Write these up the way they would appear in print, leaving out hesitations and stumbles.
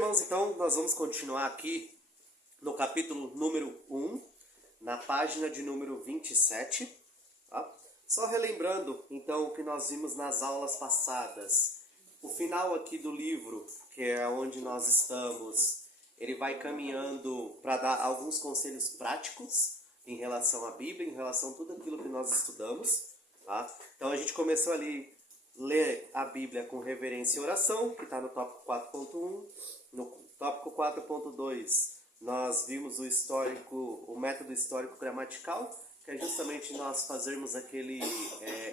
irmãos, então nós vamos continuar aqui no capítulo número 1, na página de número 27, tá? Só relembrando, então, o que nós vimos nas aulas passadas. O final aqui do livro, que é onde nós estamos, ele vai caminhando para dar alguns conselhos práticos em relação à Bíblia, em relação a tudo aquilo que nós estudamos, tá? Então a gente começou ali ler a Bíblia com reverência e oração, que está no tópico 4.1. No tópico 4.2, nós vimos o método histórico gramatical, que é justamente nós fazermos aquele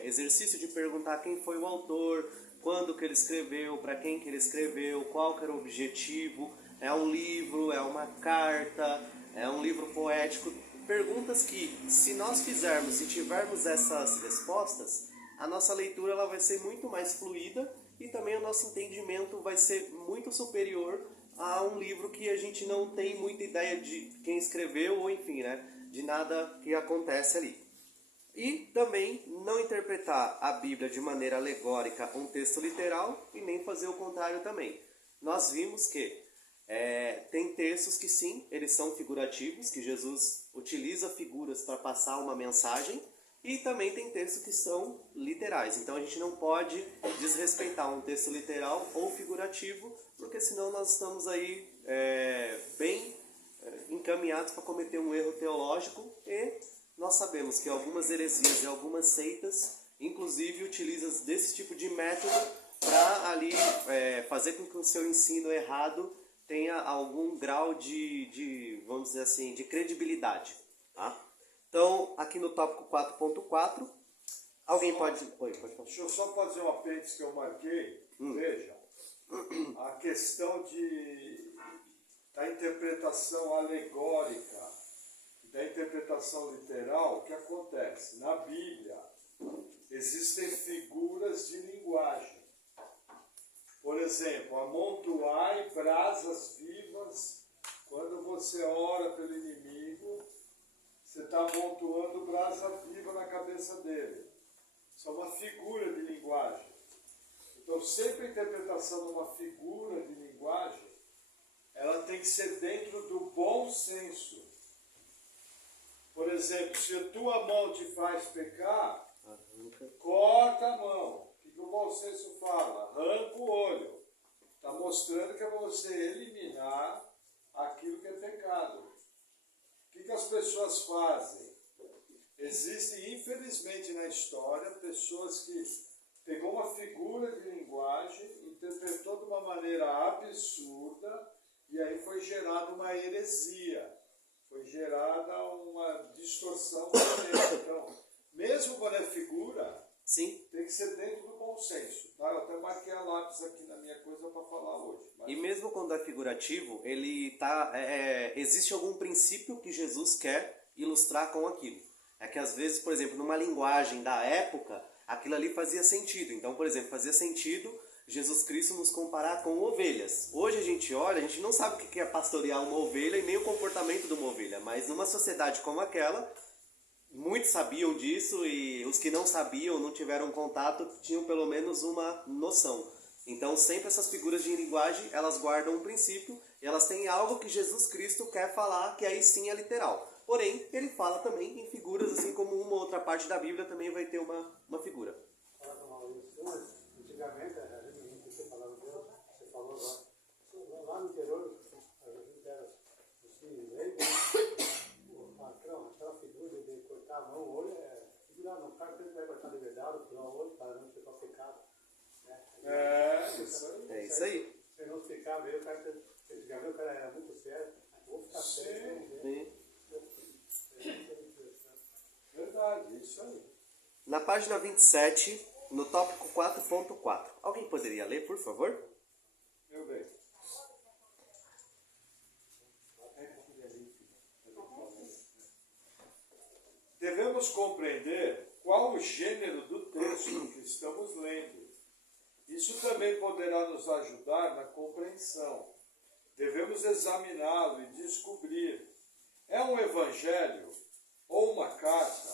exercício de perguntar quem foi o autor, quando que ele escreveu, para quem que ele escreveu, qual que era o objetivo, é um livro, é uma carta, é um livro poético. Perguntas que, se nós fizermos, se tivermos essas respostas, a nossa leitura ela vai ser muito mais fluida e também o nosso entendimento vai ser muito superior a um livro que a gente não tem muita ideia de quem escreveu ou enfim, né, de nada que acontece ali. E também não interpretar a Bíblia de maneira alegórica, um texto literal, e nem fazer o contrário também. Nós vimos que tem textos que sim, eles são figurativos, que Jesus utiliza figuras para passar uma mensagem, e também tem textos que são literais. Então a gente não pode desrespeitar um texto literal ou figurativo, porque senão nós estamos aí bem encaminhados para cometer um erro teológico, e nós sabemos que algumas heresias e algumas seitas, inclusive, utilizam desse tipo de método para ali fazer com que o seu ensino errado tenha algum grau vamos dizer assim, de credibilidade, tá? Então, aqui no tópico 4.4, alguém pode... Oi, pode falar. Deixa eu só fazer um apêndice que eu marquei. Veja, a questão da interpretação alegórica, da interpretação literal, o que acontece? Na Bíblia, existem figuras de linguagem. Por exemplo, amontoai brasas vivas. Quando você ora pelo inimigo, você está amontoando brasa viva na cabeça dele. Isso é uma figura de linguagem. Então, sempre a interpretação de uma figura de linguagem, ela tem que ser dentro do bom senso. Por exemplo, se a tua mão te faz pecar, corta a mão. O que o bom senso fala? Arranca o olho. Está mostrando que é você eliminar aquilo que é pecado. O que as pessoas fazem? Existem, infelizmente, na história, pessoas que pegou uma figura de linguagem, interpretou de uma maneira absurda, e aí foi gerada uma heresia, foi gerada uma distorção. Então, mesmo quando é figura, sim, tem que ser dentro do bom senso. Tá? Eu até marquei a lápis aqui na minha coisa para falar hoje. Mas... E mesmo quando é figurativo, existe algum princípio que Jesus quer ilustrar com aquilo. É que às vezes, por exemplo, numa linguagem da época, aquilo ali fazia sentido. Então, por exemplo, fazia sentido Jesus Cristo nos comparar com ovelhas. Hoje a gente olha, a gente não sabe o que é pastorear uma ovelha e nem o comportamento de uma ovelha. Mas numa sociedade como aquela, muitos sabiam disso, e os que não sabiam, não tiveram contato, tinham pelo menos uma noção. Então sempre essas figuras de linguagem, elas guardam um princípio, e elas têm algo que Jesus Cristo quer falar, que aí sim é literal. Porém, ele fala também em figuras, assim como uma outra parte da Bíblia também vai ter uma figura. Antigamente, você falou lá no interior, a gente era aquela figura de cortar a mão, o olho, figura no cara que ele vai cortar de verdade, tirar o olho para não ficar pecado. Isso aí. Se não ficar bem, o cara, antigamente o cara era muito sério, vou ficar sério. Sim. Verdade, isso aí. Na página 27, no tópico 4.4. Alguém poderia ler, por favor? Meu bem. Devemos compreender qual o gênero do texto que estamos lendo. Isso também poderá nos ajudar na compreensão. Devemos examiná-lo e descobrir: é um evangelho ou uma carta,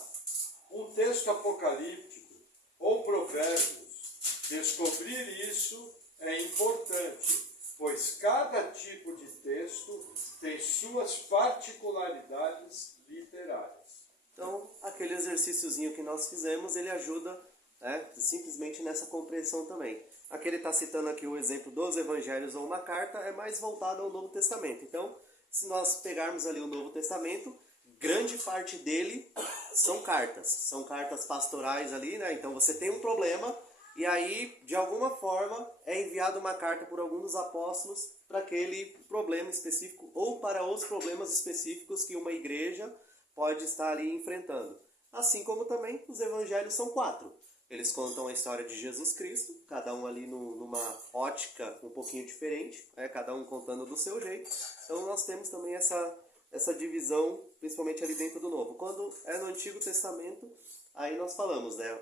um texto apocalíptico ou provérbios? Descobrir isso é importante, pois cada tipo de texto tem suas particularidades literárias. Então, aquele exercíciozinho que nós fizemos, ele ajuda, né, simplesmente nessa compreensão também. Aqui ele está citando aqui o exemplo dos evangelhos ou uma carta, é mais voltado ao Novo Testamento. Então, se nós pegarmos ali o Novo Testamento, grande parte dele são cartas pastorais ali, né? Então você tem um problema e aí, de alguma forma, é enviada uma carta por algum dos apóstolos para aquele problema específico ou para os problemas específicos que uma igreja pode estar ali enfrentando. Assim como também os evangelhos são 4. Eles contam a história de Jesus Cristo, cada um ali numa ótica um pouquinho diferente, cada um contando do seu jeito. Então nós temos também essa divisão, principalmente ali dentro do Novo. Quando é no Antigo Testamento, aí nós falamos, né?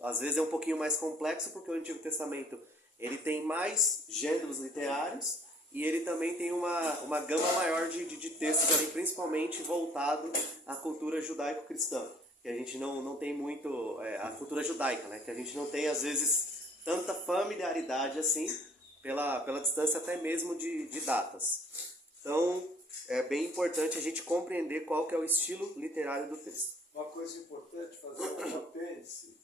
Às vezes é um pouquinho mais complexo, porque o Antigo Testamento ele tem mais gêneros literários e ele também tem uma gama maior de textos ali, principalmente voltado à cultura judaico-cristã. Que a gente não tem muito, a cultura judaica, né? Que a gente não tem, às vezes, tanta familiaridade assim, pela distância até mesmo de datas. Então, é bem importante a gente compreender qual que é o estilo literário do texto. Uma coisa importante, fazer um apêndice.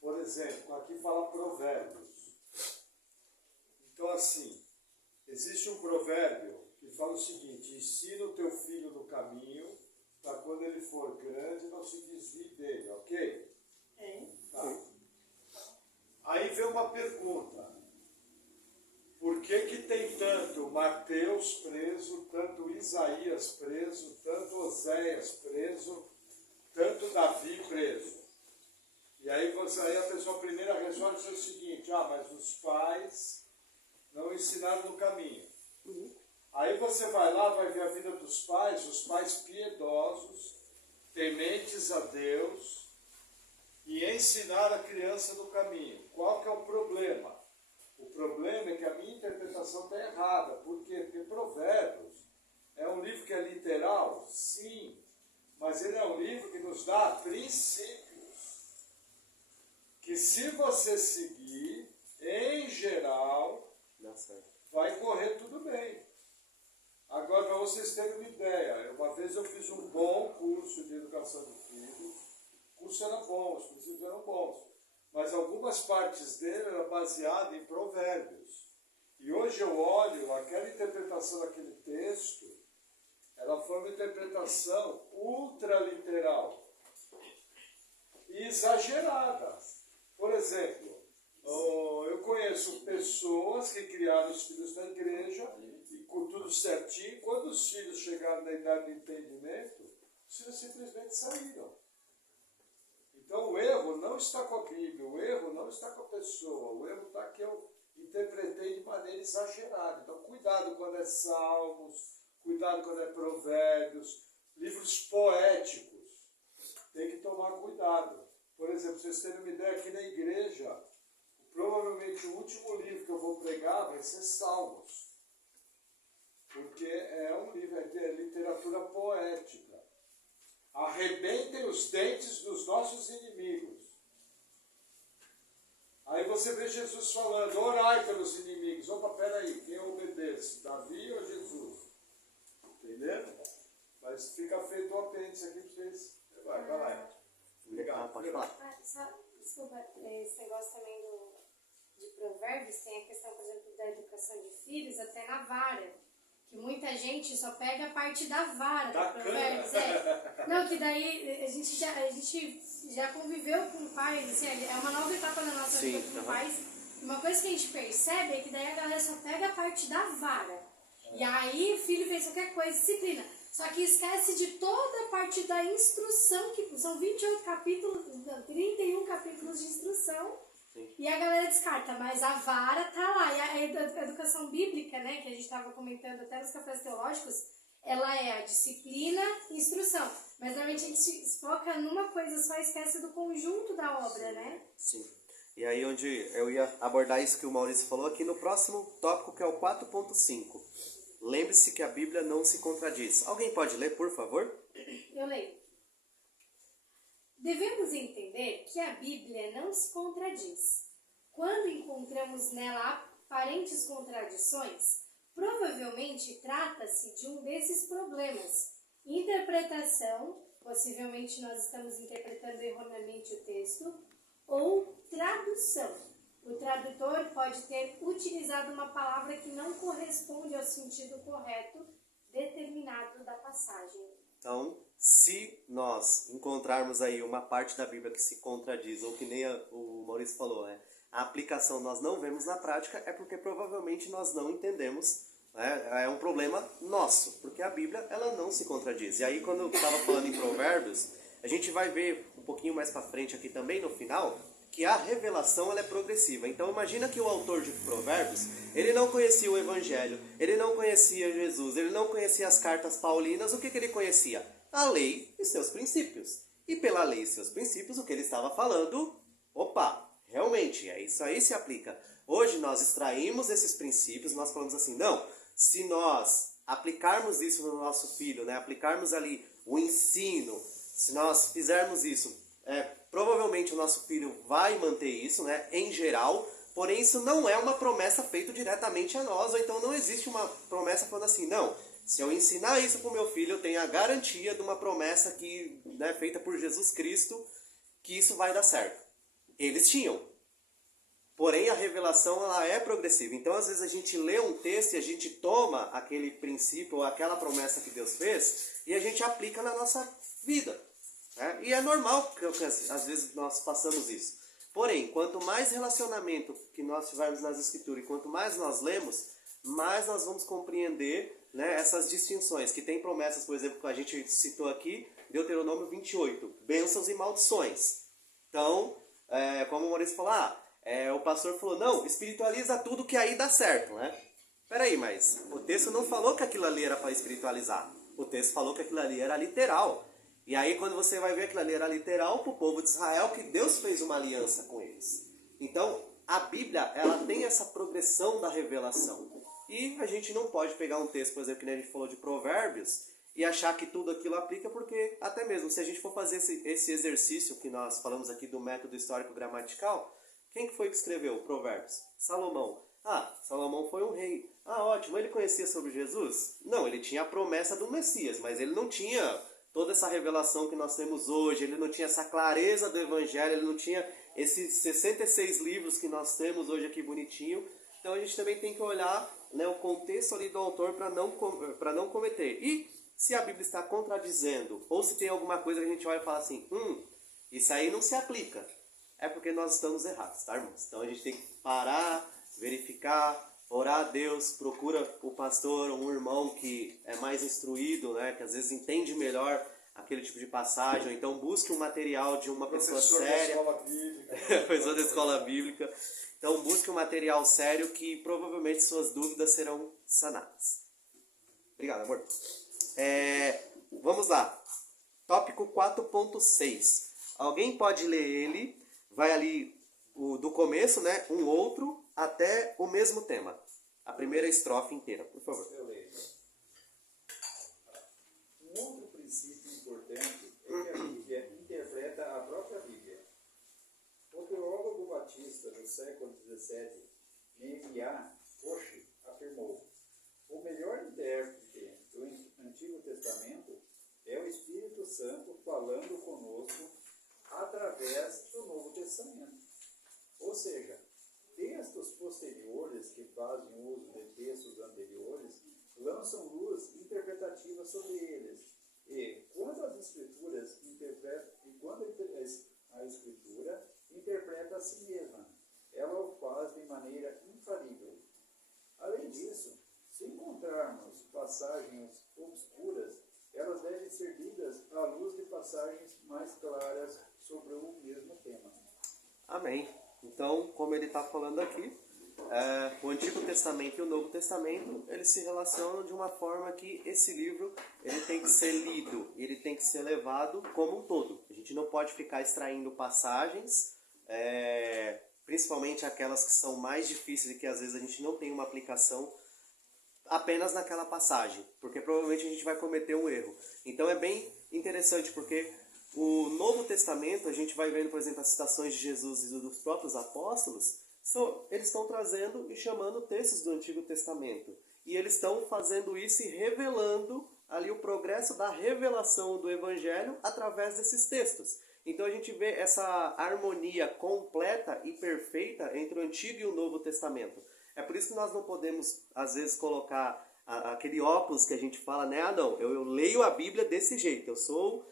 Por exemplo, aqui fala provérbios. Então, assim, existe um provérbio que fala o seguinte: ensina o teu filho no caminho, para quando ele for grande não se desvie dele, ok? Tá. Aí vem uma pergunta: por que tem tanto Mateus preso, tanto Isaías preso, tanto Oséias preso, tanto Davi preso? E aí a pessoa, a primeira resposta é o seguinte: mas os pais não ensinaram no caminho. Aí você vai lá, vai ver a vida dos pais, os pais piedosos, tementes a Deus, e ensinar a criança no caminho. Qual que é o problema? O problema é que a minha interpretação está errada. Por quê? Porque Provérbios é um livro que é literal? Sim. Mas ele é um livro que nos dá princípios. Que se você seguir, em geral, vai correr tudo bem. Agora, para vocês terem uma ideia, uma vez eu fiz um bom curso de educação de filhos. O curso era bom, os princípios eram bons. Mas algumas partes dele eram baseadas em provérbios. E hoje eu olho aquela interpretação daquele texto, ela foi uma interpretação ultraliteral e exagerada. Por exemplo, eu conheço pessoas que criaram os filhos da igreja e com tudo certinho. Quando os filhos chegaram na idade de entendimento, os filhos simplesmente saíram. Então o erro não está com a Bíblia, o erro não está com a pessoa, o erro está que eu interpretei de maneira exagerada. Então cuidado quando é Salmos, cuidado quando é Provérbios, livros poéticos, tem que tomar cuidado. Por exemplo, vocês terem uma ideia, aqui na igreja, provavelmente o último livro que eu vou pregar vai ser Salmos, porque é um livro, é literatura poética. Arrebentem os dentes dos nossos inimigos. Aí você vê Jesus falando: orai pelos inimigos. Opa, peraí, quem obedece? Davi ou Jesus? Entendeu? Mas fica feito o apêndice aqui para vocês. Vai lá. Obrigado. Pode falar. Desculpa, esse negócio também de provérbios, tem a questão, por exemplo, da educação de filhos, até na vara. Que muita gente só pega a parte da vara do provérbios. Não, que daí a gente já conviveu com pais, assim, é uma nova etapa na nossa vida com pais. Uma coisa que a gente percebe é que daí a galera só pega a parte da vara. E aí o filho fez qualquer coisa, disciplina. Só que esquece de toda a parte da instrução, que são 28 capítulos, 31 capítulos de instrução. Sim. E a galera descarta, mas a vara tá lá. E a educação bíblica, né, que a gente estava comentando até nos cafés teológicos, ela é a disciplina e instrução. Mas normalmente a gente se foca numa coisa só, esquece do conjunto da obra, né? Sim. E aí onde eu ia abordar isso que o Maurício falou aqui no próximo tópico, que é o 4.5. Lembre-se que a Bíblia não se contradiz. Alguém pode ler, por favor? Eu leio. Devemos entender que a Bíblia não se contradiz. Quando encontramos nela aparentes contradições, provavelmente trata-se de um desses problemas. Interpretação, possivelmente nós estamos interpretando erroneamente o texto, ou tradução. O tradutor pode ter utilizado uma palavra que não corresponde ao sentido correto determinado da passagem. Então, se nós encontrarmos aí uma parte da Bíblia que se contradiz, ou que nem o Maurício falou, né, a aplicação nós não vemos na prática, é porque provavelmente nós não entendemos, né, é um problema nosso, porque a Bíblia ela não se contradiz. E aí quando eu estava falando em Provérbios, a gente vai ver um pouquinho mais para frente aqui também no final, que a revelação ela é progressiva. Então imagina que o autor de Provérbios, ele não conhecia o Evangelho, ele não conhecia Jesus, ele não conhecia as cartas paulinas. O que ele conhecia? A lei e seus princípios. E pela lei e seus princípios, o que ele estava falando, opa, realmente, é isso aí se aplica. Hoje nós extraímos esses princípios, nós falamos assim, não, se nós aplicarmos isso no nosso filho, né, aplicarmos ali o ensino, se nós fizermos isso, provavelmente o nosso filho vai manter isso, né, em geral, porém isso não é uma promessa feita diretamente a nós, ou então não existe uma promessa falando assim, não, se eu ensinar isso para o meu filho, eu tenho a garantia de uma promessa que, né, feita por Jesus Cristo, que isso vai dar certo. Eles tinham. Porém, a revelação ela é progressiva. Então, às vezes, a gente lê um texto e a gente toma aquele princípio ou aquela promessa que Deus fez e a gente aplica na nossa vida. Né? E é normal que às vezes nós passamos isso. Porém, quanto mais relacionamento que nós tivermos nas Escrituras e quanto mais nós lemos, mais nós vamos compreender, né, essas distinções. Que tem promessas, por exemplo, que a gente citou aqui, Deuteronômio 28, bênçãos e maldições. Então, como o Maurício falou, o pastor falou, não, espiritualiza tudo que aí dá certo, né? Peraí, mas o texto não falou que aquilo ali era para espiritualizar. O texto falou que aquilo ali era literal. E aí quando você vai ver aquilo ali era literal para o povo de Israel, que Deus fez uma aliança com eles. Então, a Bíblia, ela tem essa progressão da revelação. E a gente não pode pegar um texto, por exemplo, que nem a gente falou de Provérbios, e achar que tudo aquilo aplica, porque até mesmo se a gente for fazer esse exercício que nós falamos aqui do método histórico-gramatical, quem que foi que escreveu Provérbios? Salomão. Salomão foi um rei. Ótimo, ele conhecia sobre Jesus? Não, ele tinha a promessa do Messias, mas ele não tinha toda essa revelação que nós temos hoje, ele não tinha essa clareza do Evangelho, ele não tinha esses 66 livros que nós temos hoje aqui bonitinho. Então a gente também tem que olhar, né, o contexto ali do autor para não cometer. E se a Bíblia está contradizendo, ou se tem alguma coisa que a gente olha e fala assim, isso aí não se aplica, é porque nós estamos errados, tá, irmãos? Então a gente tem que parar, verificar, orar a Deus, procura o pastor, um irmão que é mais instruído, né, que às vezes entende melhor aquele tipo de passagem, ou então busque um material de uma pessoa séria. Professor da escola bíblica. Então busque um material sério que provavelmente suas dúvidas serão sanadas. Obrigado, amor. Vamos lá. Tópico 4.6. Alguém pode ler ele, vai ali do começo, né, um outro, até o mesmo tema. A primeira estrofe inteira, por favor. Eu leio. Um outro princípio importante é que a Bíblia interpreta a própria Bíblia. O teólogo batista do século XVII, Nehemiah Oshie, afirmou: o melhor intérprete do Antigo Testamento é o Espírito Santo falando conosco através do Novo Testamento. Ou seja, textos posteriores que fazem uso de textos anteriores lançam luz interpretativa sobre eles. E quando a Escritura interpreta a si mesma, ela o faz de maneira infalível. Além disso, se encontrarmos passagens obscuras, elas devem ser lidas à luz de passagens mais claras sobre o mesmo tema. Amém. Então, como ele está falando aqui, o Antigo Testamento e o Novo Testamento, eles se relacionam de uma forma que esse livro ele tem que ser lido, ele tem que ser levado como um todo. A gente não pode ficar extraindo passagens, principalmente aquelas que são mais difíceis e que às vezes a gente não tem uma aplicação apenas naquela passagem, porque provavelmente a gente vai cometer um erro. Então é bem interessante, porque o Novo Testamento, a gente vai vendo, por exemplo, as citações de Jesus e dos próprios apóstolos, eles estão trazendo e chamando textos do Antigo Testamento. e eles estão fazendo isso e revelando ali o progresso da revelação do Evangelho através desses textos. Então a gente vê essa harmonia completa e perfeita entre o Antigo e o Novo Testamento. É por isso que nós não podemos, às vezes, colocar aquele óculos que a gente fala, né? Ah, não, eu leio a Bíblia desse jeito, eu sou,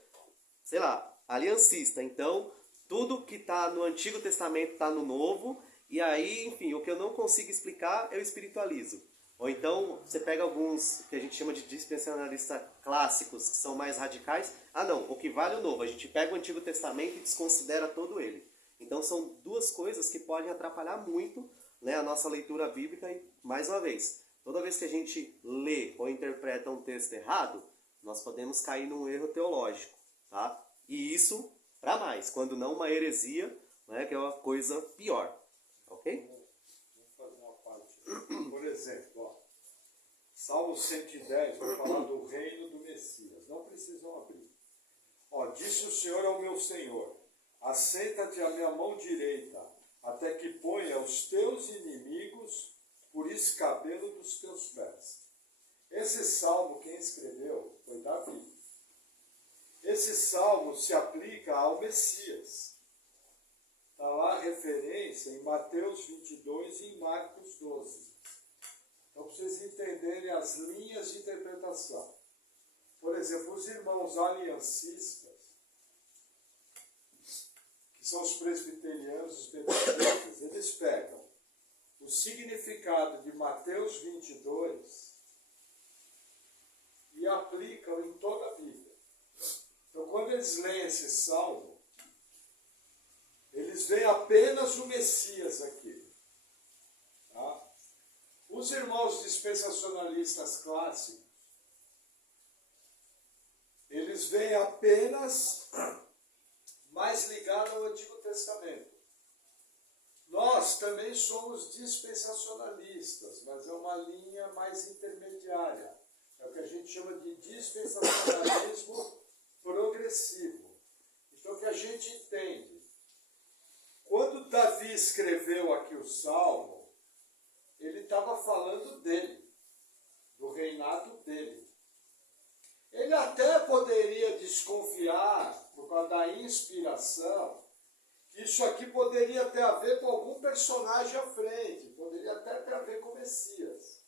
sei lá, aliancista. Então, tudo que está no Antigo Testamento está no Novo, e aí, enfim, o que eu não consigo explicar, eu espiritualizo. Ou então, você pega alguns que a gente chama de dispensacionalistas clássicos, que são mais radicais. Ah, não, o que vale é o Novo. A gente pega o Antigo Testamento e desconsidera todo ele. Então, são duas coisas que podem atrapalhar muito, né, a nossa leitura bíblica. E, mais uma vez, toda vez que a gente lê ou interpreta um texto errado, nós podemos cair num erro teológico, tá? E isso, para mais, quando não uma heresia, né, que é uma coisa pior, ok? Vamos fazer uma parte. Por exemplo, ó, Salmo 110 vai falar do reino do Messias. Não precisam abrir. Ó, disse o Senhor ao meu Senhor: assenta-te à minha mão direita, até que ponha os teus inimigos por escabelo dos teus pés. Esse salmo, quem escreveu foi Davi. Esse salmo se aplica ao Messias. Está lá a referência em Mateus 22 e em Marcos 12. Então, para vocês entenderem as linhas de interpretação. Por exemplo, os irmãos aliancistas, que são os presbiterianos, os metodistas, eles pegam o significado de Mateus 22 e aplicam em toda a Bíblia. Então, quando eles leem esse salmo, eles veem apenas o Messias aqui. Tá? Os irmãos dispensacionalistas clássicos, eles veem apenas mais ligado ao Antigo Testamento. Nós também somos dispensacionalistas, mas é uma linha mais intermediária. É o que a gente chama de dispensacionalismo progressivo. Então, o que a gente entende? Quando Davi escreveu aqui o Salmo, ele estava falando dele, do reinado dele. Ele até poderia desconfiar, por causa da inspiração, que isso aqui poderia ter a ver com algum personagem à frente, poderia até ter a ver com o Messias.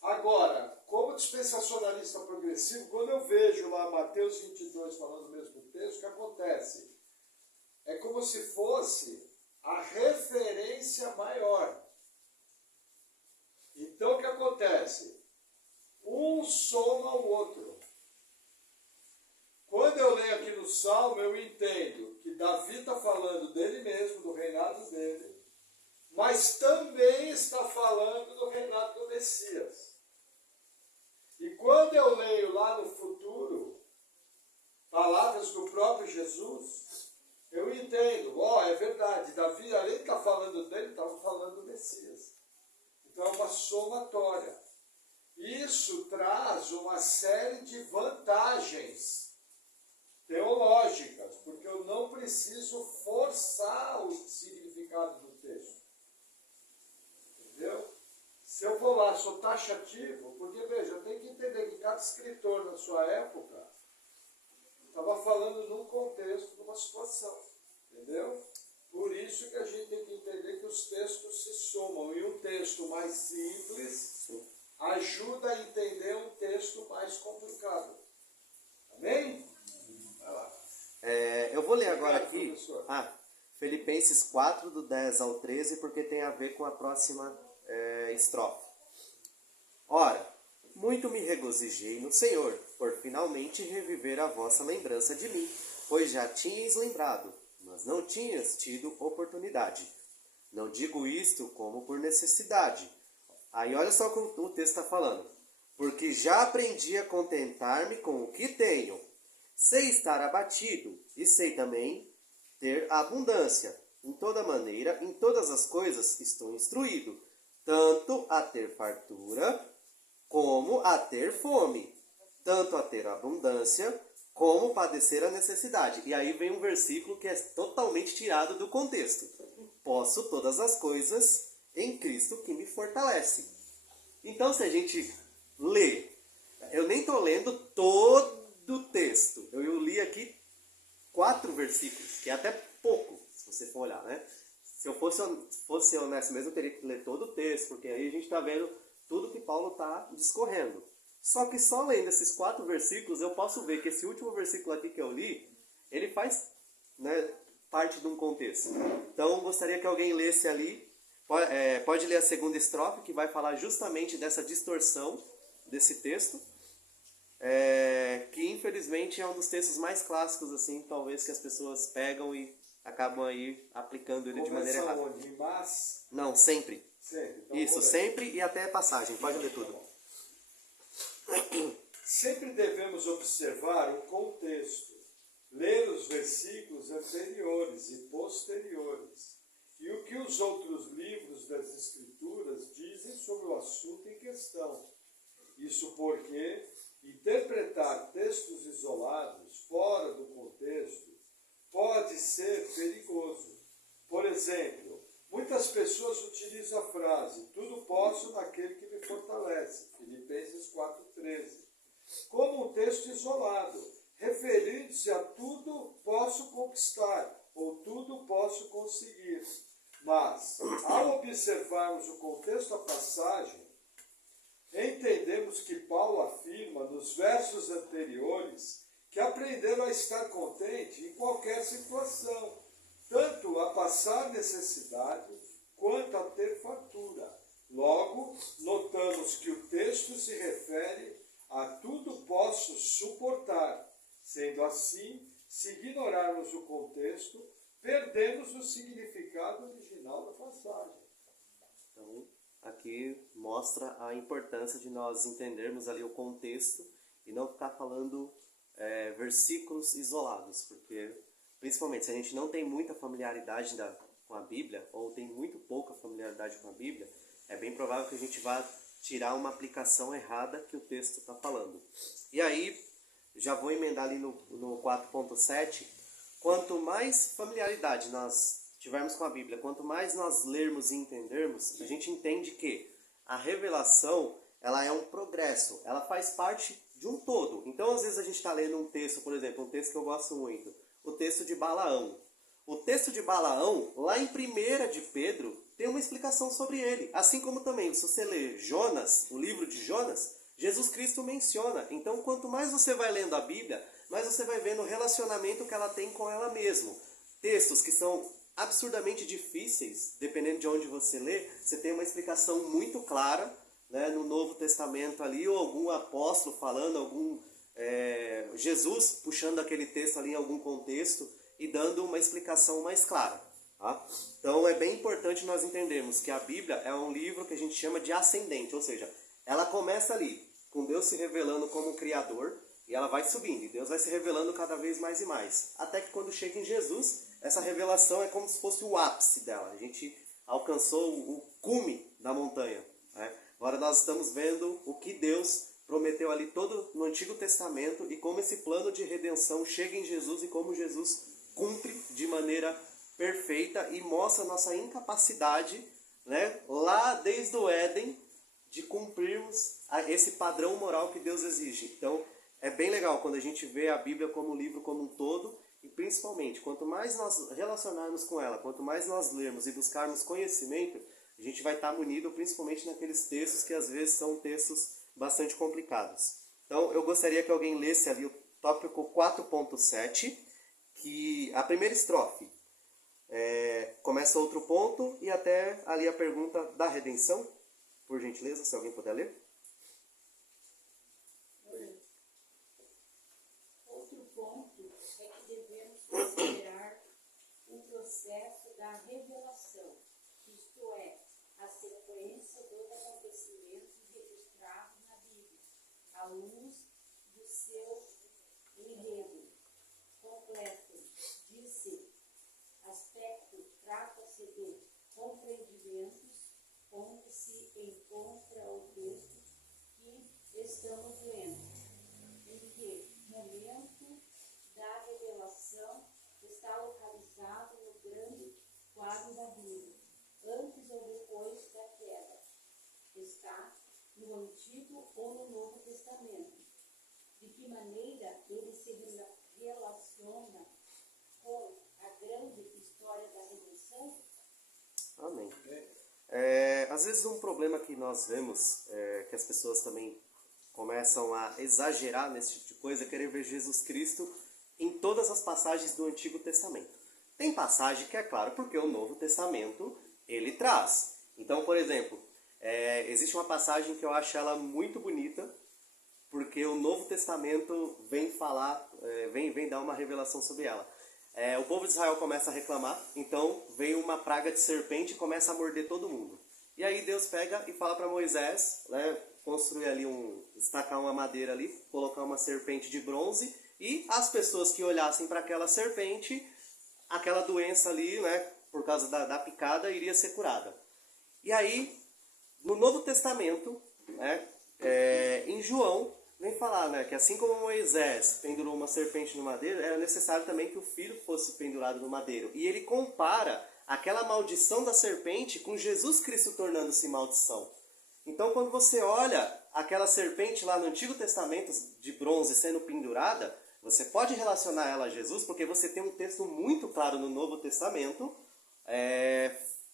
Agora, como dispensacionalista progressivo, quando eu vejo lá Mateus 22 falando o mesmo texto, o que acontece? É como se fosse a referência maior. Então, o que acontece? Um soma o outro. Quando eu leio aqui no Salmo, eu entendo que Davi está falando dele mesmo, do reinado dele, mas também está falando do reinado do Messias. E quando eu leio lá no futuro, palavras do próprio Jesus, eu entendo, é verdade, Davi, além de estar falando dele, estava falando do Messias. Então é uma somatória. Isso traz uma série de vantagens teológicas, porque eu não preciso forçar o significado do texto. Entendeu? Se eu vou lá, sou taxativo, porque, veja, eu tenho que entender que cada escritor na sua época estava falando num contexto, numa situação. Entendeu? Por isso que a gente tem que entender que os textos se somam. E um texto mais simples ajuda a entender um texto mais complicado. Amém? Vai lá. Eu vou ler agora aqui professor. Filipenses 4, do 10 ao 13, porque tem a ver com a próxima estrofe. Ora, muito me regozijei no Senhor, por finalmente reviver a vossa lembrança de mim, pois já tinhais lembrado, mas não tinhas tido oportunidade. Não digo isto como por necessidade. Aí olha só o que o texto está falando. Porque já aprendi a contentar-me com o que tenho. Sei estar abatido e sei também ter abundância. Em toda maneira, em todas as coisas estou instruído, tanto a ter fartura como a ter fome, tanto a ter abundância como padecer a necessidade. E aí vem um versículo que é totalmente tirado do contexto. Posso todas as coisas em Cristo que me fortalece. Então, se a gente lê, eu nem estou lendo todo o texto. Eu li aqui 4 versículos, que é até pouco, se você for olhar, né? Se eu fosse honesto mesmo, eu teria que ler todo o texto, porque aí a gente está vendo tudo que Paulo está discorrendo. Só que só lendo esses 4 versículos, eu posso ver que esse último versículo aqui que eu li, ele faz, né, parte de um contexto. Então, gostaria que alguém lesse ali. Pode ler a segunda estrofe, que vai falar justamente dessa distorção desse texto, que infelizmente é um dos textos mais clássicos, assim, talvez que as pessoas pegam e acabam aí aplicando ele de maneira errada. Onde? Mas? Não, sempre. Sempre. Então, Isso, sempre e até passagem. Pode ler tudo. Sempre devemos observar o contexto, ler os versículos anteriores e posteriores, e o que os outros livros das Escrituras dizem sobre o assunto em questão. Isso porque interpretar textos isolados fora do contexto pode ser perigoso. Por exemplo, muitas pessoas utilizam a frase "tudo posso naquele que me fortalece", Filipenses 4,13, como um texto isolado, referindo-se a tudo posso conquistar ou tudo posso conseguir. Mas, ao observarmos o contexto da passagem, entendemos que Paulo afirma nos versos anteriores que aprenderam a estar contente em qualquer situação, tanto a passar necessidade quanto a ter fartura. Logo, notamos que o texto se refere a tudo posso suportar. Sendo assim, se ignorarmos o contexto, perdemos o significado original da passagem. Então, aqui mostra a importância de nós entendermos ali o contexto e não ficar falando versículos isolados, porque principalmente se a gente não tem muita familiaridade com a Bíblia, ou tem muito pouca familiaridade com a Bíblia, é bem provável que a gente vá tirar uma aplicação errada que o texto está falando. E aí, já vou emendar ali no 4.7, quanto mais familiaridade nós tivermos com a Bíblia, quanto mais nós lermos e entendermos, a gente entende que a revelação, ela é um progresso, ela faz parte de um todo. Então, às vezes a gente está lendo um texto, por exemplo, um texto que eu gosto muito, o texto de Balaão. O texto de Balaão, lá em 1 de Pedro, tem uma explicação sobre ele. Assim como também, se você ler Jonas, o livro de Jonas, Jesus Cristo menciona. Então, quanto mais você vai lendo a Bíblia, mais você vai vendo o relacionamento que ela tem com ela mesma. Textos que são absurdamente difíceis, dependendo de onde você lê, você tem uma explicação muito clara, né, no Novo Testamento ali, ou algum apóstolo falando, algum Jesus puxando aquele texto ali em algum contexto e dando uma explicação mais clara. Tá? Então é bem importante nós entendermos que a Bíblia é um livro que a gente chama de ascendente, ou seja, ela começa ali, com Deus se revelando como Criador, e ela vai subindo, e Deus vai se revelando cada vez mais e mais. Até que quando chega em Jesus, essa revelação é como se fosse o ápice dela. A gente alcançou o cume da montanha. Né? Agora nós estamos vendo o que Deus prometeu ali todo no Antigo Testamento e como esse plano de redenção chega em Jesus e como Jesus cumpre de maneira perfeita e mostra a nossa incapacidade, né, lá desde o Éden, de cumprirmos esse padrão moral que Deus exige. Então, é bem legal quando a gente vê a Bíblia como um livro como um todo, e principalmente, quanto mais nós relacionarmos com ela, quanto mais nós lermos e buscarmos conhecimento, a gente vai estar munido principalmente naqueles textos que às vezes são textos bastante complicados. Então, eu gostaria que alguém lesse ali o tópico 4.7, que a primeira estrofe começa outro ponto e até ali a pergunta da redenção. Por gentileza, se alguém puder ler. Outro ponto é que devemos considerar o processo da revelação, isto é, a sequência dos acontecimentos registrados na Bíblia, à luz do seu enredo completo. Disse aspecto, trata-se de compreendimentos onde se encontra o texto que estamos lendo, em que momento da revelação está localizado no grande quadro da Bíblia, antes ou depois da queda. no Antigo ou no Novo Testamento? De que maneira ele se relaciona com a grande história da redenção? Amém. Às vezes um problema que nós vemos, que as pessoas também começam a exagerar nesse tipo de coisa, é querer ver Jesus Cristo em todas as passagens do Antigo Testamento. Tem passagem que é claro, porque o Novo Testamento ele traz. Então, por exemplo, existe uma passagem que eu acho ela muito bonita, porque o Novo Testamento vem falar, vem dar uma revelação sobre ela. O povo de Israel começa a reclamar, então vem uma praga de serpente e começa a morder todo mundo. E aí Deus pega e fala para Moisés, né, construir ali estacar uma madeira ali, colocar uma serpente de bronze, e as pessoas que olhassem para aquela serpente, aquela doença ali, né, por causa da picada, iria ser curada. E aí, no Novo Testamento, né, em João, vem falar, né, que assim como Moisés pendurou uma serpente no madeiro, era necessário também que o filho fosse pendurado no madeiro. E ele compara aquela maldição da serpente com Jesus Cristo tornando-se maldição. Então, quando você olha aquela serpente lá no Antigo Testamento de bronze sendo pendurada, você pode relacionar ela a Jesus, porque você tem um texto muito claro no Novo Testamento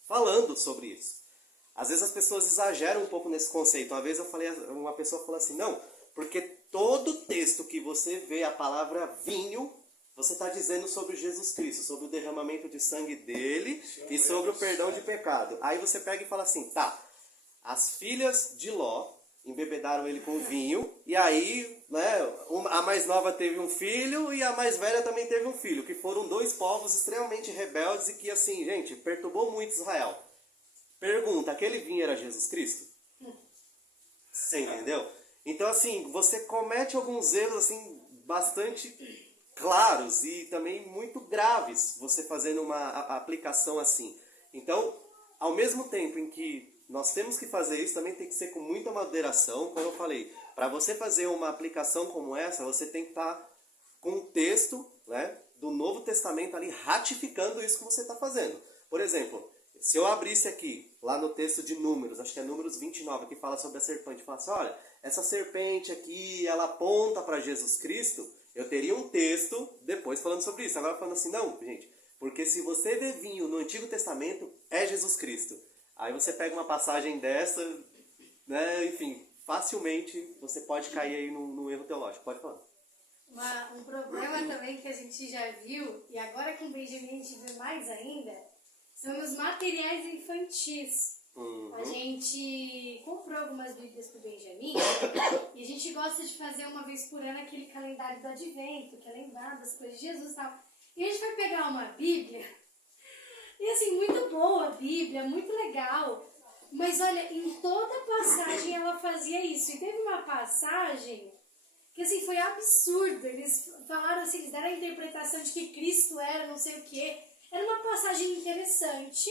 falando sobre isso. Às vezes as pessoas exageram um pouco nesse conceito. Uma vez uma pessoa falou assim, não, porque todo texto que você vê a palavra vinho, você está dizendo sobre Jesus Cristo, sobre o derramamento de sangue dele e sobre o perdão de pecado. Aí você pega e fala assim, tá, as filhas de Ló embebedaram ele com vinho, e aí, né, a mais nova teve um filho e a mais velha também teve um filho, que foram dois povos extremamente rebeldes e que, assim, gente, perturbou muito Israel. Pergunta, aquele vinho era Jesus Cristo? Você entendeu? Então, assim, você comete alguns erros, assim, bastante claros e também muito graves, você fazendo uma aplicação assim. Então, ao mesmo tempo em que nós temos que fazer isso, também tem que ser com muita moderação. Como eu falei, para você fazer uma aplicação como essa, você tem que estar com o texto, né, do Novo Testamento ali ratificando isso que você está fazendo. Por exemplo, se eu abrisse aqui, lá no texto de Números, acho que é Números 29, que fala sobre a serpente, fala assim, olha, essa serpente aqui, ela aponta para Jesus Cristo, eu teria um texto depois falando sobre isso. Agora falando assim, não, gente, porque se você vê vinho no Antigo Testamento, é Jesus Cristo. Aí você pega uma passagem dessa, né, enfim, facilmente você pode cair aí no erro teológico. Pode falar. Um problema também que a gente já viu, e agora com o Benjamin a gente vê mais ainda, são os materiais infantis. Uhum. A gente comprou algumas bíblias pro Benjamin e a gente gosta de fazer uma vez por ano aquele calendário do Advento, que é lembrar das coisas de Jesus e tal. E a gente vai pegar uma bíblia, e assim, muito boa a bíblia, muito legal. Mas olha, em toda passagem ela fazia isso. E teve uma passagem que assim, foi absurdo. Eles falaram assim, eles deram a interpretação de que Cristo era não sei o quê. Era uma passagem interessante,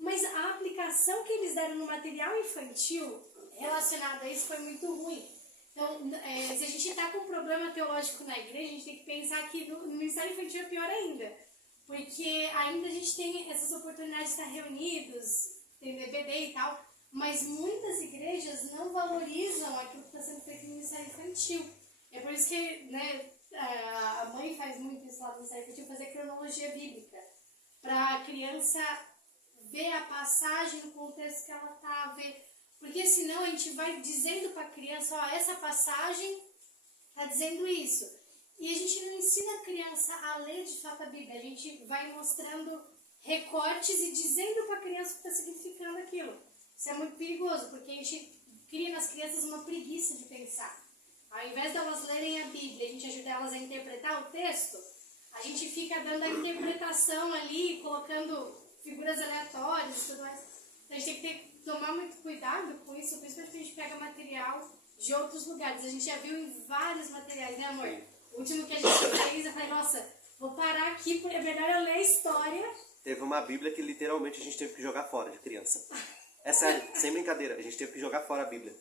mas a aplicação que eles deram no material infantil relacionado a isso foi muito ruim. Então, se a gente está com um problema teológico na igreja, a gente tem que pensar que no ministério infantil é pior ainda. Porque ainda a gente tem essas oportunidades de estar reunidos, tem DBD e tal, mas muitas igrejas não valorizam aquilo que está sendo feito no ministério infantil. É por isso que, né, a mãe faz muito isso lá no ministério infantil, fazer cronologia bíblica, para a criança ver a passagem no contexto que ela está a ver. Porque senão a gente vai dizendo para a criança, ó, essa passagem está dizendo isso. E a gente não ensina a criança a ler de fato a Bíblia. A gente vai mostrando recortes e dizendo para a criança o que está significando aquilo. Isso é muito perigoso, porque a gente cria nas crianças uma preguiça de pensar. Ao invés de elas lerem a Bíblia, a gente ajuda elas a interpretar o texto, a gente fica dando a interpretação ali, colocando figuras aleatórias e tudo mais. Então a gente tem que tomar muito cuidado com isso, principalmente porque a gente pega material de outros lugares. A gente já viu em vários materiais, né, amor? O último que a gente fez, eu falei, nossa, vou parar aqui, porque é melhor eu ler a história. Teve uma Bíblia que literalmente a gente teve que jogar fora de criança. É sério, sem brincadeira, a gente teve que jogar fora a Bíblia.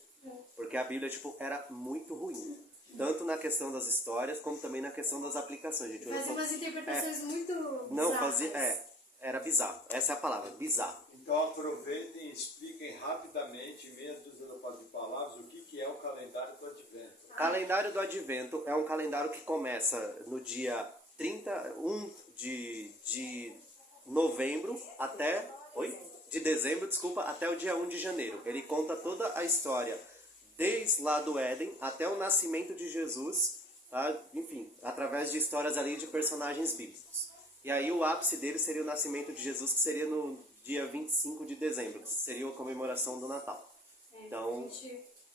Porque a Bíblia, tipo, era muito ruim. Tanto na questão das histórias, como também na questão das aplicações. Gente, fazia umas interpretações muito não, bizarras. era bizarro. Essa é a palavra, bizarro. Então aproveitem e expliquem rapidamente, em meia dúzia de palavras, Calendário do Advento é um calendário que começa no dia 31 de novembro até... Oi? De dezembro, desculpa, até o dia 1 de janeiro. Ele conta toda a história, desde lá do Éden até o nascimento de Jesus, tá? Enfim, através de histórias ali de personagens bíblicos. E aí o ápice dele seria o nascimento de Jesus, que seria no dia 25 de dezembro, que seria a comemoração do Natal. Então,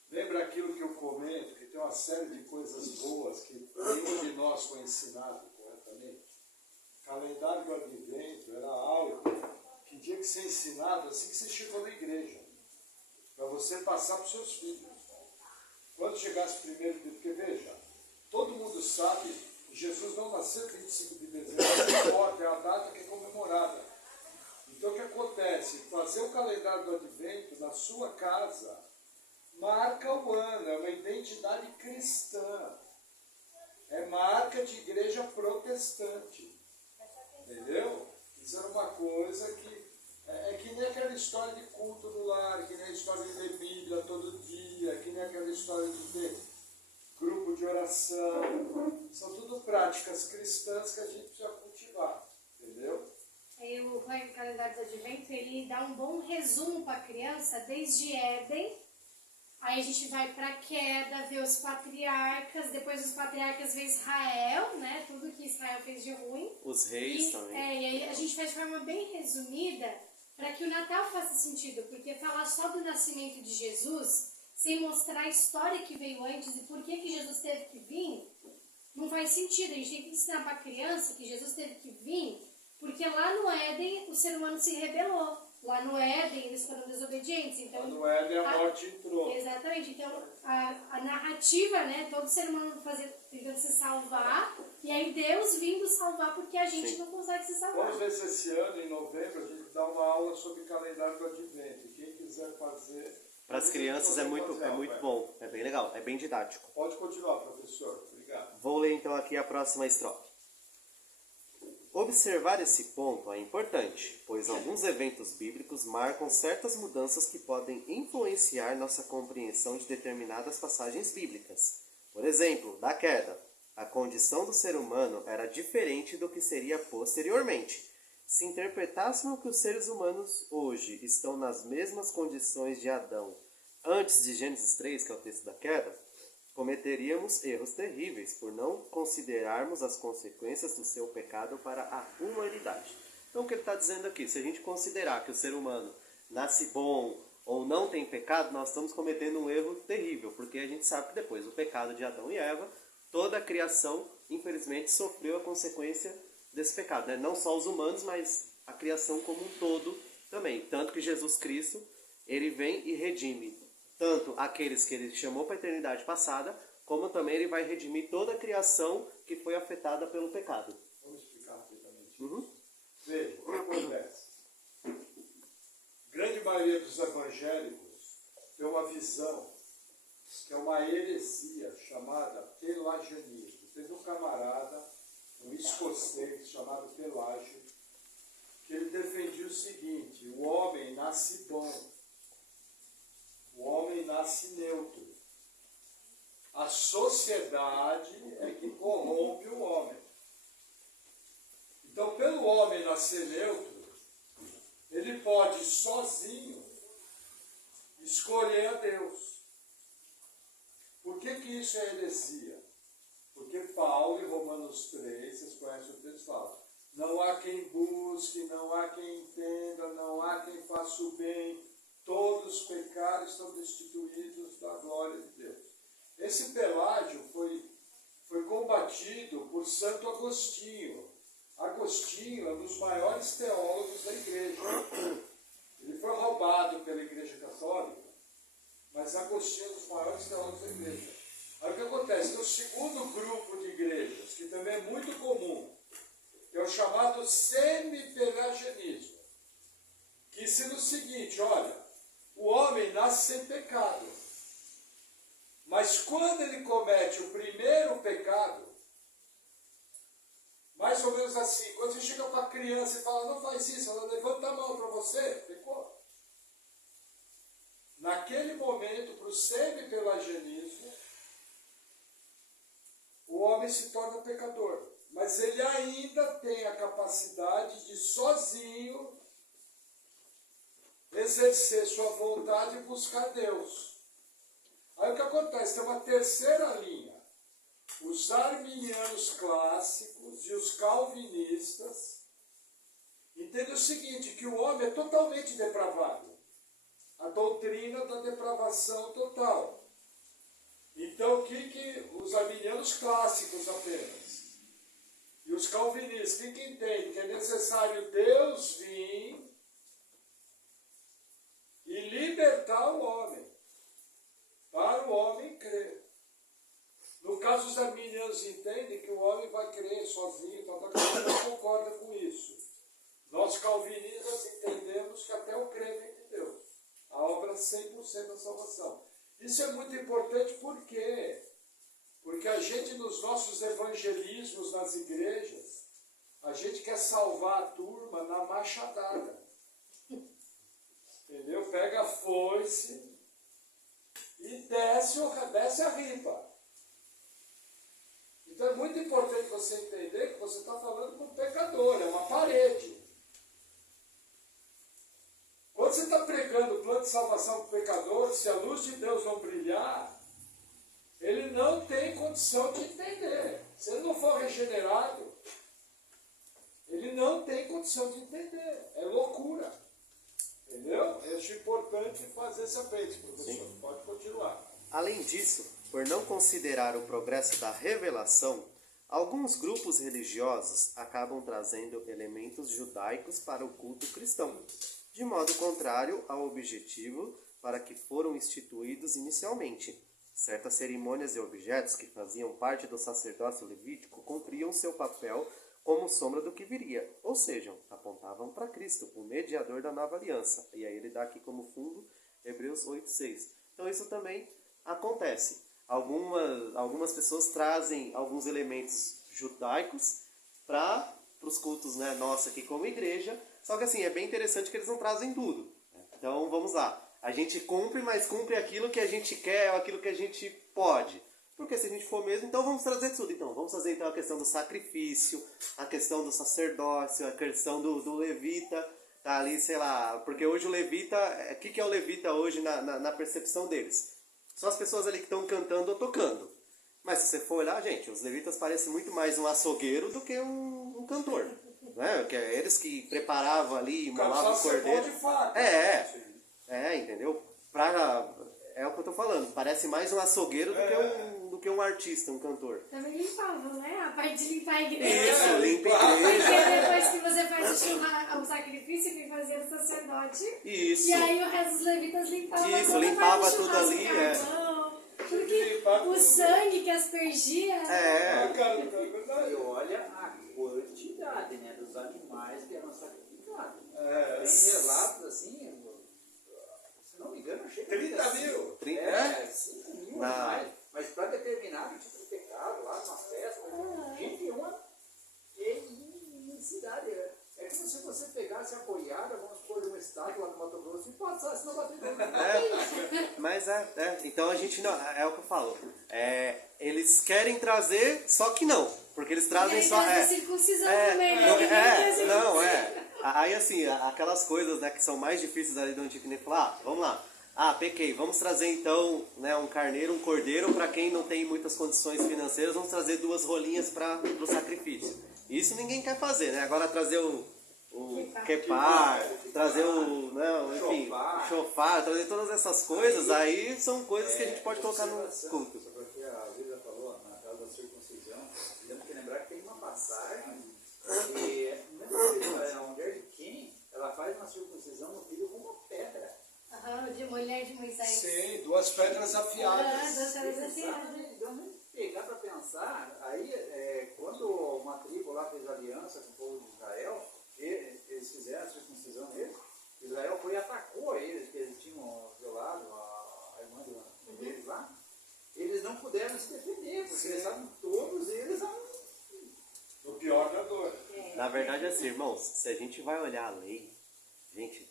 Lembra aquilo que eu comento, que tem uma série de coisas boas que nenhum de nós foi ensinado corretamente? O calendário do Advento era algo que tinha que ser ensinado assim que você chegou na igreja, para você passar para os seus filhos. Quando chegasse primeiro, porque veja, todo mundo sabe que Jesus não nasceu 25 de dezembro, não importa, é a data que é comemorada. Então o que acontece? Fazer o calendário do Advento na sua casa marca o ano, é uma identidade cristã, é marca de igreja protestante, entendeu? Isso era uma coisa que é que nem aquela história de culto no lar, que nem a história de ler Bíblia todo dia, que nem aquela história de ter grupo de oração. São tudo práticas cristãs que a gente precisa cultivar, entendeu? Aí o calendário do Advento, ele dá um bom resumo para a criança, desde Éden. Aí a gente vai para a queda, ver os patriarcas, depois dos patriarcas vê Israel, né? Tudo que Israel fez de ruim. os reis também. E aí a gente faz de forma bem resumida para que o Natal faça sentido, porque falar só do nascimento de Jesus, sem mostrar a história que veio antes e por que Jesus teve que vir, não faz sentido. A gente tem que ensinar para a criança que Jesus teve que vir, porque lá no Éden o ser humano se rebelou. Lá no Éden eles foram desobedientes. Então, Lá no Éden a morte entrou. Exatamente. Então a narrativa, né? Todo ser humano tentando se salvar, e aí Deus vindo salvar porque a gente não consegue se salvar. Vamos ver se esse ano, em novembro, a gente dá uma aula sobre calendário do Advento. Quem quiser fazer... Para as crianças é muito bom, é bem legal, é bem didático. Pode continuar, professor. Obrigado. Vou ler então aqui a próxima estrofe. Observar esse ponto é importante, pois alguns eventos bíblicos marcam certas mudanças que podem influenciar nossa compreensão de determinadas passagens bíblicas. Por exemplo, da queda. A condição do ser humano era diferente do que seria posteriormente. Se interpretássemos que os seres humanos hoje estão nas mesmas condições de Adão antes de Gênesis 3, que é o texto da queda, cometeríamos erros terríveis por não considerarmos as consequências do seu pecado para a humanidade. Então o que ele está dizendo aqui? Se a gente considerar que o ser humano nasce bom ou não tem pecado, nós estamos cometendo um erro terrível, porque a gente sabe que depois do pecado de Adão e Eva, toda a criação, infelizmente, sofreu a consequência desse pecado, né? Não só os humanos, mas a criação como um todo também. Tanto que Jesus Cristo, ele vem e redime tanto aqueles que ele chamou para a eternidade passada, como também ele vai redimir toda a criação que foi afetada pelo pecado. Vamos explicar rapidamente. Veja, o que acontece? Grande maioria dos evangélicos tem uma visão que é uma heresia chamada pelagianismo. Teve um camarada, um escocês chamado Pelágio, que ele defendia o seguinte: o homem nasce bom, o homem nasce neutro. A sociedade é que corrompe o homem. Então, pelo homem nascer neutro, ele pode sozinho escolher a Deus. Por que isso é heresia? Porque Paulo, em Romanos 3, vocês conhecem o texto, fala: não há quem busque, não há quem entenda, não há quem faça o bem, todos os pecados estão destituídos da glória de Deus. Esse Pelágio foi combatido por Santo Agostinho. Agostinho é um dos maiores teólogos da igreja. Ele foi roubado pela igreja católica, mas Agostinho é um dos maiores teólogos da igreja. Aí o que acontece? Tem o segundo grupo de igrejas, que também é muito comum, que é o chamado semi-pelagianismo, que ensina o seguinte: olha, o homem nasce sem pecado, mas quando ele comete o primeiro pecado, mais ou menos assim, quando você chega para a criança e fala: não faz isso, ela levanta a mão para você, pecou. Naquele momento, para o semi-pelagianismo, homem se torna pecador. Mas ele ainda tem a capacidade de sozinho exercer sua vontade e buscar Deus. Aí o que acontece? Tem uma terceira linha. Os arminianos clássicos e os calvinistas entendem o seguinte, que o homem é totalmente depravado. A doutrina da depravação total. Então, o que os arminianos clássicos apenas e os calvinistas, o que entendem? Que é necessário Deus vir e libertar o homem, para o homem crer. No caso, os arminianos entendem que o homem vai crer sozinho, então não concorda com isso. Nós calvinistas entendemos que até o crer vem de Deus. A obra 100% da salvação. Isso é muito importante por quê? Porque a gente, nos nossos evangelismos nas igrejas, a gente quer salvar a turma na machadada. Entendeu? Pega a foice e desce a ripa. Então é muito importante você entender que você está falando com um pecador, é uma parede. Quando você está pregando o plano de salvação para o pecador, se a luz de Deus não brilhar, ele não tem condição de entender. Se ele não for regenerado, ele não tem condição de entender. É loucura. Entendeu? Eu acho importante fazer esse apêndice, professor. Sim. Pode continuar. Além disso, por não considerar o progresso da revelação, alguns grupos religiosos acabam trazendo elementos judaicos para o culto cristão, de modo contrário ao objetivo para que foram instituídos inicialmente. Certas cerimônias e objetos que faziam parte do sacerdócio levítico cumpriam seu papel como sombra do que viria, ou seja, apontavam para Cristo, o mediador da nova aliança. E aí ele dá aqui como fundo Hebreus 8:6. Então isso também acontece. Algumas pessoas trazem alguns elementos judaicos para os cultos, né, nossa aqui como igreja, só que assim, é bem interessante que eles não trazem tudo. Então vamos lá. A gente cumpre, mas cumpre aquilo que a gente quer, ou aquilo que a gente pode. Porque se a gente for mesmo, então vamos trazer tudo. Então, vamos fazer então a questão do sacrifício, a questão do sacerdócio, a questão do levita, tá ali, sei lá. Porque hoje o levita, o que é o levita hoje na percepção deles? São as pessoas ali que estão cantando ou tocando. Mas se você for olhar, gente, os levitas parecem muito mais um açougueiro do que um cantor. Né? Que é eles que preparavam ali, molavam o cordeiro. De faca. Entendeu? É o que eu tô falando. Parece mais um açougueiro do que um artista, um cantor. Também limpavam, né? A parte de limpar a igreja. Isso, limpa a igreja. Porque depois que você faz o sacrifício, quem fazia era o sacerdote. Isso. E aí o resto dos levitas limpavam. Isso, limpava tudo ali, Porque o sangue que aspergia... E olha a quantidade, né, dos animais que eram sacrificados. Tem relatos assim, se não me engano, chega 30 mil. 5 mil animais. Mas para determinado tipo de pecado, lá numa festa, gente, uma imensidade. É como se você pegasse a boiada, vamos pôr uma estátua lá no Mato Grosso e passasse na bateria. Mas então a gente não, é o que eu falo. Eles querem trazer, só que não. Porque eles trazem só. Circuncisão também, né? Aí assim, aquelas coisas, né, que são mais difíceis ali do Antigo, nem falar, vamos lá. Pequei, vamos trazer então, né, um carneiro, um cordeiro, para quem não tem muitas condições financeiras, vamos trazer 2 rolinhas para o sacrifício. Isso ninguém quer fazer, né? Agora trazer o quepar, trazer o chofar, trazer todas essas coisas, aí são coisas que a gente pode colocar no culto. Porque a Luísa falou na casa da circuncisão, temos que lembrar que tem uma passagem que a mulher de quem ela faz uma circuncisão no filho com uma pedra. De mulher de Moisés. Sim, 2 pedras afiadas. 2 pedras afiadas. Então, pegar para pensar, aí quando uma tribo lá fez aliança com o povo de Israel, eles fizeram a circuncisão neles, Israel foi e atacou eles, que eles tinham violado a irmã deles lá, eles não puderam se defender, porque eles estavam todos eles No pior da dor. Na verdade, assim, irmãos, se a gente vai olhar a lei, gente,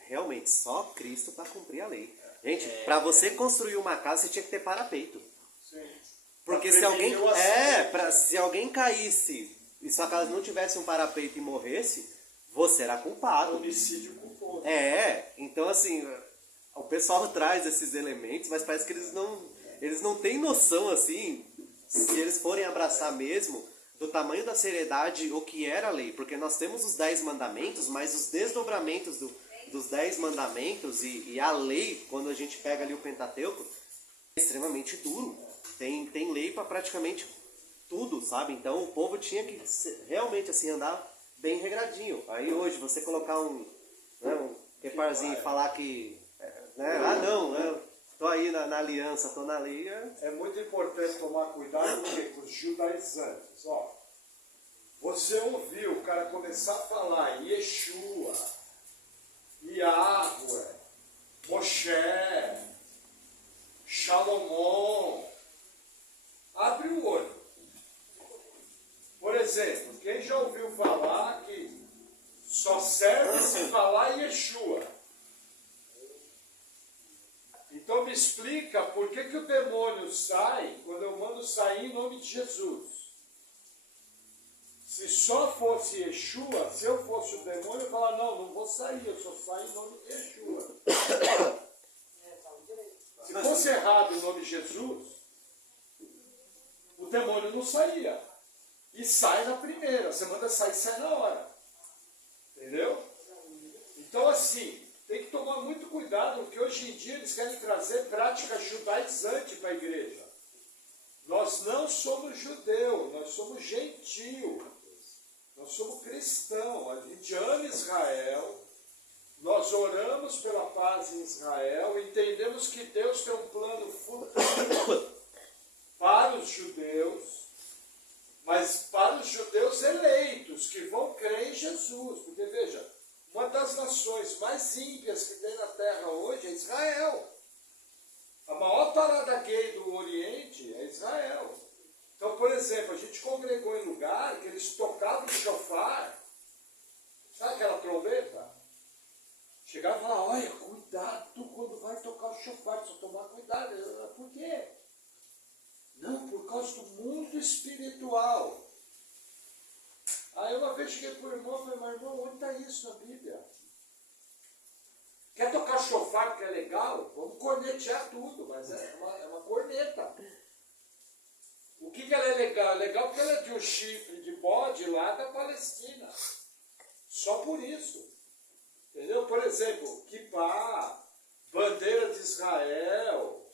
realmente só Cristo para cumprir a lei. Gente, para você construir uma casa, você tinha que ter parapeito. Sim. Porque Pra se alguém, prevenir o acidente. se alguém caísse e sua casa não tivesse um parapeito e morresse, você era culpado. Homicídio culposo. Então assim, o pessoal traz esses elementos, mas parece que eles não têm noção assim, se eles forem abraçar mesmo, do tamanho da seriedade o que era a lei. Porque nós temos os 10 mandamentos, mas os desdobramentos dos 10 mandamentos e a lei, quando a gente pega ali o Pentateuco, é extremamente duro. Tem lei para praticamente tudo, sabe? Então o povo tinha que realmente assim andar bem regradinho. Aí hoje você colocar um reparzinho e falar que tô aí na aliança, tô na lei. É muito importante tomar cuidado com os judaizantes. Ó, você ouviu o cara começar a falar em Yeshua, Yahweh, Moshe, Salomão, abre o olho. Por exemplo, quem já ouviu falar que só serve se falar Yeshua? Então me explica por que o demônio sai quando eu mando sair em nome de Jesus. Se só fosse Yeshua, se eu fosse o demônio, eu falava, não vou sair, eu só saio em nome de Yeshua. Se fosse errado em nome de Jesus, o demônio não saía. E sai na primeira, você manda sair, sai na hora. Entendeu? Então assim, tem que tomar muito cuidado, porque hoje em dia eles querem trazer prática judaizante para a igreja. Nós não somos judeu, nós somos gentio. Nós somos cristãos, a gente ama Israel, nós oramos pela paz em Israel, entendemos que Deus tem um plano futuro para os judeus, mas para os judeus eleitos, que vão crer em Jesus. Porque veja, uma das nações mais ímpias que tem na terra hoje é Israel. A maior parada gay do Oriente é Israel. Então, por exemplo, a gente congregou em lugar que eles tocavam shofar, sabe aquela trombeta? Chegava e falava, olha, cuidado quando vai tocar o shofar, precisa tomar cuidado. Eu, por quê? Não, por causa do mundo espiritual. Aí uma vez cheguei para o irmão e falei, mas irmão, onde está isso na Bíblia? Quer tocar shofar porque é legal? Vamos cornetear tudo, mas é uma corneta. O que ela é legal? É legal porque ela é de um chifre de bode lá da Palestina. Só por isso. Entendeu? Por exemplo, kippah, bandeira de Israel.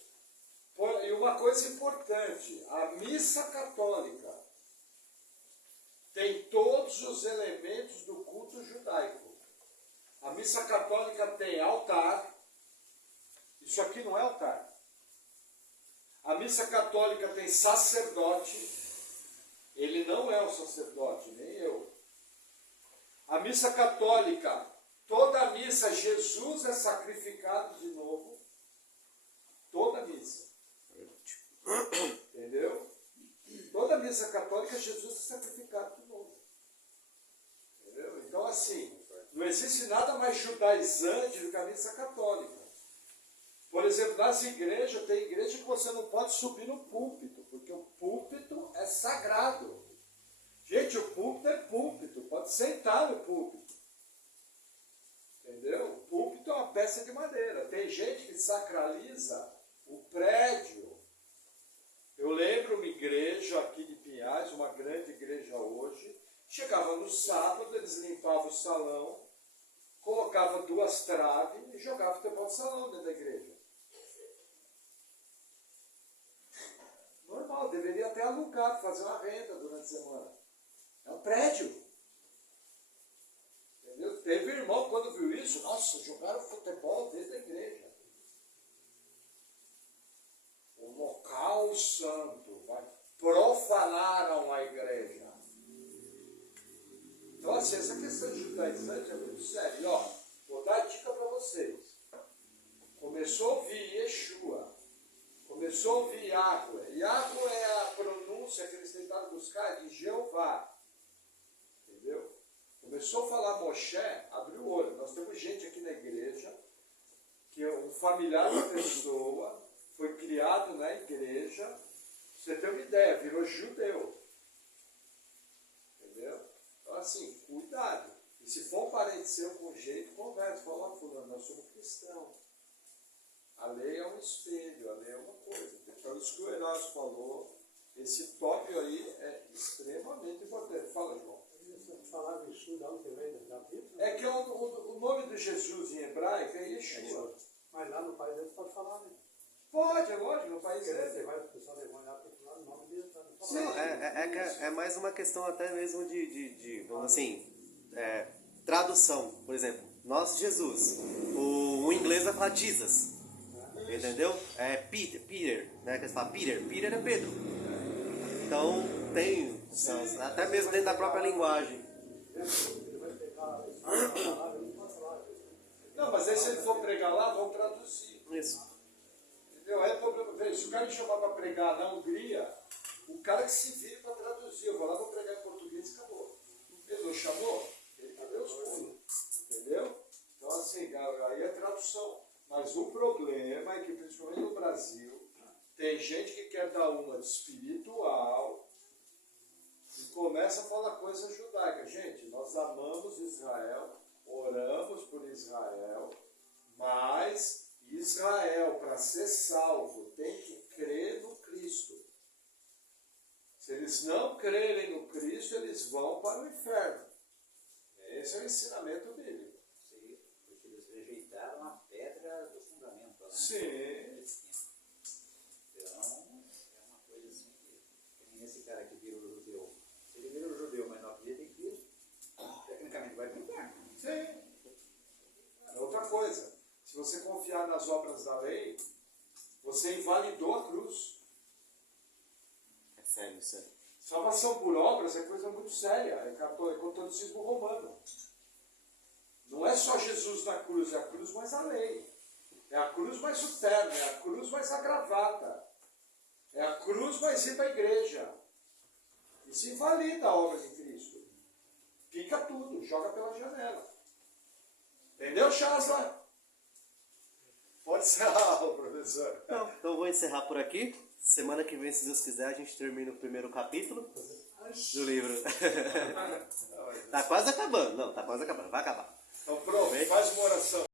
E uma coisa importante, a missa católica tem todos os elementos do culto judaico. A missa católica tem altar. Isso aqui não é altar. A missa católica tem sacerdote. Ele não é um sacerdote, nem eu. A missa católica, toda a missa, Jesus é sacrificado de novo. Toda a missa. Entendeu? Toda a missa católica, Jesus é sacrificado de novo. Entendeu? Então, assim, não existe nada mais judaizante do que a missa católica. Por exemplo, nas igrejas, tem igreja que você não pode subir no púlpito, porque o púlpito é sagrado. Gente, o púlpito é púlpito, pode sentar no púlpito. Entendeu? O púlpito é uma peça de madeira. Tem gente que sacraliza o prédio. Eu lembro uma igreja aqui de Pinhais, uma grande igreja hoje, chegava no sábado, eles limpavam o salão, colocavam 2 traves e jogavam o futebol de salão dentro da igreja. Normal, deveria até alugar, fazer uma renda durante a semana. É um prédio. Entendeu? Teve irmão, quando viu isso, nossa, jogaram futebol dentro da igreja. O local santo, profanaram a igreja. Então, assim, essa questão de judaizante é muito séria. E, ó, vou dar dica para vocês. Começou a ouvir Yeshua. Começou a ouvir Yahweh. Yahweh é a pronúncia que eles tentaram buscar de Jeová. Entendeu? Começou a falar Moshe, abriu o olho. Nós temos gente aqui na igreja que um familiar da pessoa foi criado na igreja, você ter uma ideia, virou judeu. Entendeu? Então, assim, cuidado. E se for um parente seu com jeito, conversa. Fala, ó, fulano, nós somos cristãos. A lei é um espelho, a lei é uma coisa. Então, isso que o Erasmo falou, esse tópico aí é extremamente importante. Fala, João. Falar Yeshua, da onde vem da Bíblia? É que o nome de Jesus em hebraico é Yeshua. Mas lá no país deles pode falar, né? Pode, é lógico, no país Porque você dele. vai para o pessoal alemão lá, tem que falar o nome dele, tá? Não Não, fala. é mais uma questão até mesmo vamos assim, tradução. Por exemplo, nós, Jesus. O inglês vai falar Jesus. Entendeu? É Peter, né? Que eles falam Peter é Pedro. Então, tem, até mesmo dentro da própria linguagem. Ele vai pegar isso, vai falar, ele não pode falar. Não, mas aí se ele for pregar lá, vão traduzir. Isso. Entendeu? Aí é problema. Veja, se o cara me chamar para pregar na Hungria, o cara que se vire para traduzir, eu vou lá, vou pregar em português e acabou. Ele não chamou? Ele que Deus foi. Entendeu? Então, assim, aí é tradução. Mas o problema é que, principalmente no Brasil, tem gente que quer dar uma de espiritual e começa a falar coisa judaica. Gente, nós amamos Israel, oramos por Israel, mas Israel, para ser salvo, tem que crer no Cristo. Se eles não crerem no Cristo, eles vão para o inferno. Esse é o ensinamento bíblico. Sim, porque eles rejeitaram a pedra do fundamento. Né? Sim. Então, é uma coisa assim que nem esse cara que vira o judeu. Se ele vira o judeu, mas não acredita em Cristo, tecnicamente vai para o inferno. Sim. Outra coisa, se você confiar nas obras da lei, você invalidou a cruz. É sério, sério. Salvação por obras é coisa muito séria, é catolicismo romano. Não é só Jesus na cruz, é a cruz mais a lei. É a cruz mais o terno, é a cruz mais a gravata. É a cruz mais ir para a igreja. Isso invalida a obra de Cristo. Fica tudo, joga pela janela. Entendeu, Chasla? Pode encerrar, professor. Então eu vou encerrar por aqui. Semana que vem, se Deus quiser, a gente termina o primeiro capítulo do livro. Tá quase acabando. Não, tá quase acabando. Vai acabar. Então pronto, faz uma oração.